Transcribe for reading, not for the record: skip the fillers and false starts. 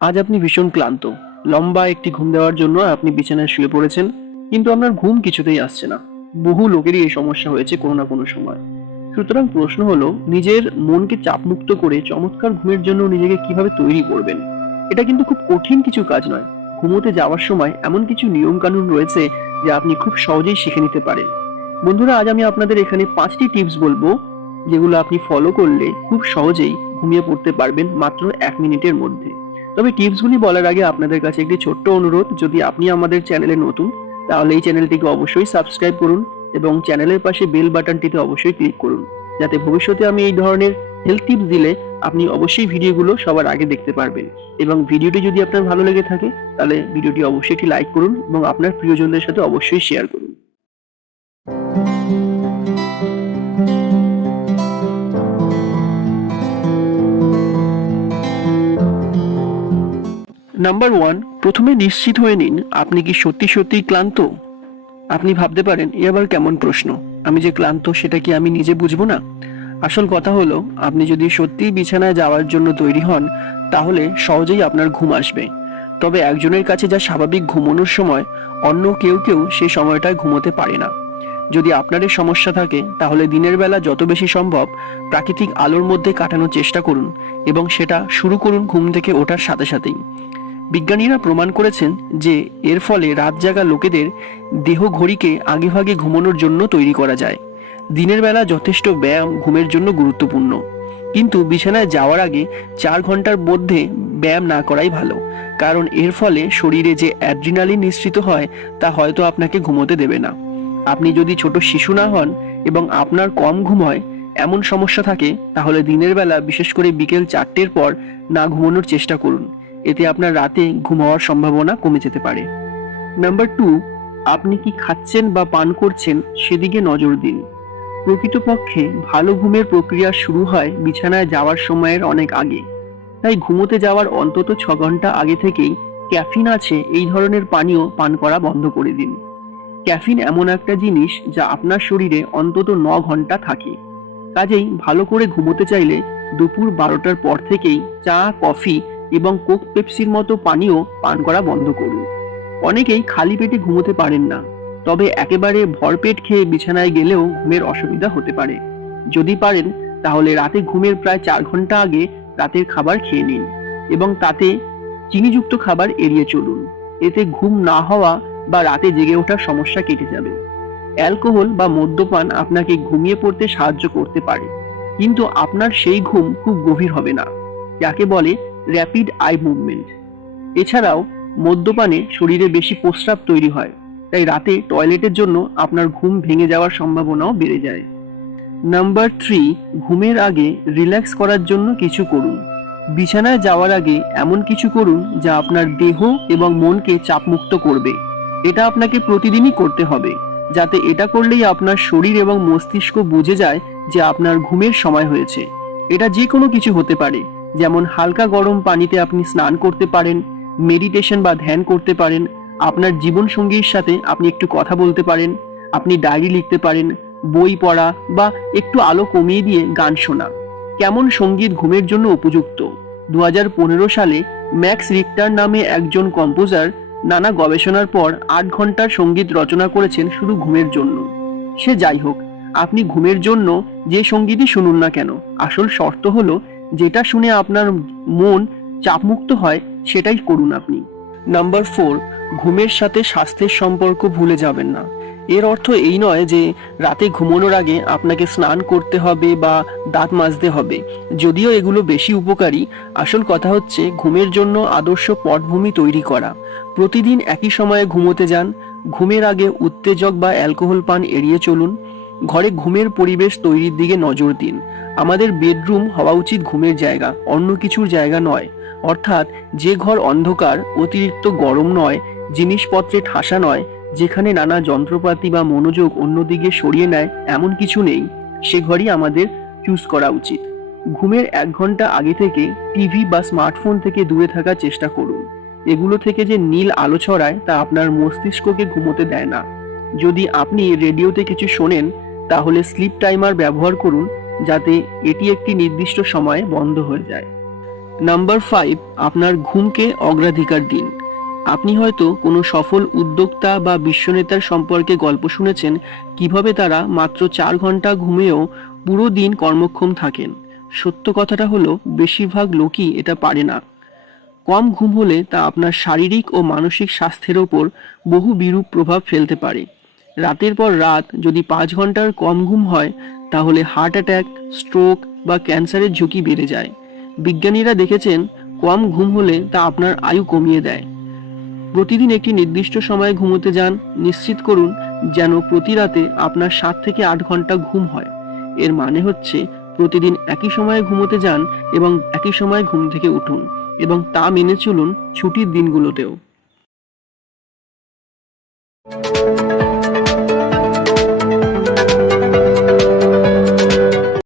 আজ আপনি ভীষণ ক্লান্ত। লম্বা একটি ঘুম দেওয়ার জন্য আপনি বিছানায় শুয়ে পড়েছেন, কিন্তু আপনার ঘুম কিছুতেই আসছে না। বহু লোকেরই এই সমস্যা হয়েছে কোনো না কোনো সময়। সুতরাং প্রশ্ন হলো, নিজের মনকে চাপমুক্ত করে চমৎকার ঘুমের জন্য নিজেকে কিভাবে তৈরি করবেন। এটা কিন্তু খুব কঠিন কিছু কাজ নয়। ঘুমোতে যাওয়ার সময় এমন কিছু নিয়ম কানুন রয়েছে যা আপনি খুব সহজেই শিখে নিতে পারেন। বন্ধুরা, আজ আমি আপনাদের এখানে 5টি টিপস বলবো, যেগুলো আপনি ফলো করলে খুব সহজেই ঘুমিয়ে পড়তে পারবেন মাত্র 1 মিনিটের মধ্যে। তবে টিপসগুলি বলার আগে আপনাদের কাছে একটি ছোট্ট অনুরোধ, যদি আপনি আমাদের চ্যানেলে নতুন, তাহলে এই চ্যানেলটিকে অবশ্যই সাবস্ক্রাইব করুন এবং চ্যানেলের পাশে বেল বাটনটিতে অবশ্যই ক্লিক করুন, যাতে ভবিষ্যতে আমি এই ধরনের হেলথ টিপস দিলে আপনি অবশ্যই ভিডিওগুলো সবার আগে দেখতে পারবেন। এবং ভিডিওটি যদি আপনার ভালো লেগে থাকে, তাহলে ভিডিওটি অবশ্যই একটি লাইক করুন এবং আপনার প্রিয়জনদের সাথে অবশ্যই শেয়ার করুন। নাম্বার 1, প্রথমে নিশ্চিত হয়ে নিন আপনি কি সত্যি সত্যিই ক্লান্ত। আপনি ভাবতে পারেন, এ আবার কেমন প্রশ্ন, আমি যে ক্লান্ত সেটা কি আমি নিজে বুঝবো না? আসল কথা হলো, আপনি যদি সত্যিই বিছানায় যাওয়ার জন্য তৈরি হন, তাহলে সহজেই আপনার ঘুম আসবে। তবে একজনের কাছে যা স্বাভাবিক ঘুমানোর সময়, অন্য কেউ কেউ সেই সময়টায় ঘুমোতে পারে না। যদি আপনার এই সমস্যা থাকে, তাহলে দিনের বেলা যত বেশি সম্ভব প্রাকৃতিক আলোর মধ্যে কাটানোর চেষ্টা করুন এবং সেটা শুরু করুন ঘুম থেকে ওঠার সাথে সাথেই। বিজ্ঞানীরা প্রমাণ করেছেন যে এর ফলে রাত জাগা লোকেদের দেহ ঘড়িকে আগেভাগে ঘুমানোর জন্য তৈরি করা যায়। দিনের বেলা যথেষ্ট ব্যায়াম ঘুমের জন্য গুরুত্বপূর্ণ, কিন্তু বিছানায় যাওয়ার আগে 4 ঘন্টার মধ্যে ব্যায়াম না করাই ভালো, কারণ এর ফলে শরীরে যে অ্যাড্রিনালিন নিঃসৃত হয় তা হয়তো আপনাকে ঘুমোতে দেবে না। আপনি যদি ছোট শিশু না হন এবং আপনার কম ঘুম হয়, এমন সমস্যা থাকে, তাহলে দিনের বেলা বিশেষ করে বিকেল 4টের পর না ঘুমানোর চেষ্টা করুন। এতে আপনার রাতে ঘুম হওয়ার সম্ভাবনা কমে যেতে পারে। নাম্বার 2, আপনি কি খাচ্ছেন বা পান করছেন সেদিকে নজর দিন। প্রকৃতপক্ষে ভালো ঘুমের প্রক্রিয়া শুরু হয় বিছানায় যাওয়ার সময়ের অনেক আগে। তাই ঘুমোতে যাওয়ার অন্তত 6 ঘন্টা আগে থেকেই ক্যাফিন আছে এই ধরনের পানীয় পান করা বন্ধ করে দিন। ক্যাফিন এমন একটা জিনিস যা আপনার শরীরে অন্তত 9 ঘন্টা থাকে। কাজেই ভালো করে ঘুমোতে চাইলে দুপুর 12টার পর থেকেই চা, কফি এবং কোক, পেপসির মতো পানীয় পান করা বন্ধ করুন। অনেকেই খালি পেটে ঘুমোতে পারেন না, তবে একেবারে ভরপেট খেয়ে বিছানায় গেলেও ঘুমের অসুবিধা হতে পারে। যদি পারেন, তাহলে রাতে ঘুমের প্রায় 4 ঘন্টা আগে রাতের খাবার খেয়ে নিন এবং তাতে চিনিযুক্ত খাবার এড়িয়ে চলুন। এতে ঘুম না হওয়া বা রাতে জেগে ওঠার সমস্যা কেটে যাবে। অ্যালকোহল বা মদ্যপান আপনাকে ঘুমিয়ে পড়তে সাহায্য করতে পারে, কিন্তু আপনার সেই ঘুম খুব গভীর হবে না, যাকে বলে র্যাপিড আই মুভমেন্ট। এছাড়াও মদ্যপানে শরীরে বেশি প্রস্রাব তৈরি হয়, তাই রাতে টয়লেটের জন্য আপনার ঘুম ভেঙে যাওয়ার সম্ভাবনাও বেড়ে যায়। নাম্বার 3, ঘুমের আগে রিল্যাক্স করার জন্য কিছু করুন। বিছানায় যাওয়ার আগে এমন কিছু করুন যা আপনার দেহ এবং মনকে চাপমুক্ত করবে। এটা আপনাকে প্রতিদিনই করতে হবে, যাতে এটা করলেই আপনার শরীর এবং মস্তিষ্ক বুঝে যায় যে আপনার ঘুমের সময় হয়েছে। এটা যে কোনো কিছু হতে পারে, যেমন হালকা গরম পানিতে আপনি স্নান করতে পারেন, মেডিটেশন বা ধ্যান করতে পারেন, আপনার জীবনসঙ্গীর সাথে আপনি একটু কথা বলতে পারেন, আপনি ডায়েরি লিখতে পারেন, বই পড়া বা একটু আলো কমিয়ে দিয়ে গান শোনা। কেমন সঙ্গীত ঘুমের জন্য উপযুক্ত? 2015 সালে ম্যাক্স রিক্টার নামে একজন কম্পোজার নানা গবেষণার পর 8 ঘন্টার সঙ্গীত রচনা করেছেন শুধু ঘুমের জন্য। সে যাই হোক, আপনি ঘুমের জন্য যে সঙ্গীতই শুনুন না কেন, আসল শর্ত হলো যেটা শুনে আপনার মন চাপমুক্ত হয় সেটাই করুন আপনি। নাম্বার 4, ঘুমের সাথে স্বাস্থ্যের সম্পর্ক ভুলে যাবেন না। এর অর্থ এই নয় যে রাতে ঘুমানোর আগে আপনাকে স্নান করতে হবে বা দাঁত মাজতে হবে, যদিও এগুলো বেশি উপকারী। আসল কথা হচ্ছে ঘুমের জন্য আদর্শ পটভূমি তৈরি করা। প্রতিদিন একই সময়ে ঘুমোতে যান। ঘুমের আগে উত্তেজক বা অ্যালকোহল পান এড়িয়ে চলুন। ঘরে ঘুমের পরিবেশ তৈরির দিকে নজর দিন। আমাদের বেডরুম হওয়া উচিত ঘুমের জায়গা, অন্য কিছুর জায়গা নয়। অর্থাৎ যে ঘর অন্ধকার, অতিরিক্ত গরম নয়, জিনিসপত্রে ঠাসা নয়, যেখানে নানা যন্ত্রপাতি বা মনোযোগ অন্যদিকে সরিয়ে নেয় এমন কিছু নেই, সে ঘরই আমাদের চুজ করা উচিত। ঘুমের 1 ঘন্টা আগে থেকে টিভি বা স্মার্টফোন থেকে দূরে থাকার চেষ্টা করুন। এগুলো থেকে যে নীল আলো ছড়ায় তা আপনার মস্তিষ্ককে ঘুমোতে দেয় না। যদি আপনি রেডিওতে কিছু শোনেন, তাহলে স্লিপ টাইমার ব্যবহার করুন, যাতে এটি একটি নির্দিষ্ট সময়ে বন্ধ হয়ে যায়। নাম্বার 5, আপনার ঘুমকে অগ্রাধিকার দিন। আপনি হয়তো কোনো সফল উদ্যোক্তা বা বিশ্বনেতার সম্পর্কে গল্প শুনেছেন, কিভাবে তারা মাত্র 4 ঘন্টা ঘুমিয়েও পুরো দিন কর্মক্ষম থাকেন। সত্য কথাটা হলো, বেশিরভাগ লোকই এটা পারে না। কম ঘুম হলে তা আপনার শারীরিক ও মানসিক স্বাস্থ্যের ওপর বহু বিরূপ প্রভাব ফেলতে পারে। রাতের পর রাত যদি 5 ঘন্টার কম ঘুম হয়, তাহলে হার্ট অ্যাটাক, স্ট্রোক বা ক্যান্সারের ঝুঁকি বেড়ে যায়। বিজ্ঞানীরা দেখেছেন, কম ঘুম হলে তা আপনার আয়ু কমিয়ে দেয়। প্রতিদিন একটি নির্দিষ্ট সময়ে ঘুমোতে যান। নিশ্চিত করুন যেন প্রতি রাতে আপনার 7 থেকে 8 ঘন্টা ঘুম হয়। এর মানে হচ্ছে, প্রতিদিন একই সময়ে ঘুমোতে যান এবং একই সময়ে ঘুম থেকে উঠুন, এবং তা মেনে চলুন ছুটির দিনগুলোতেও।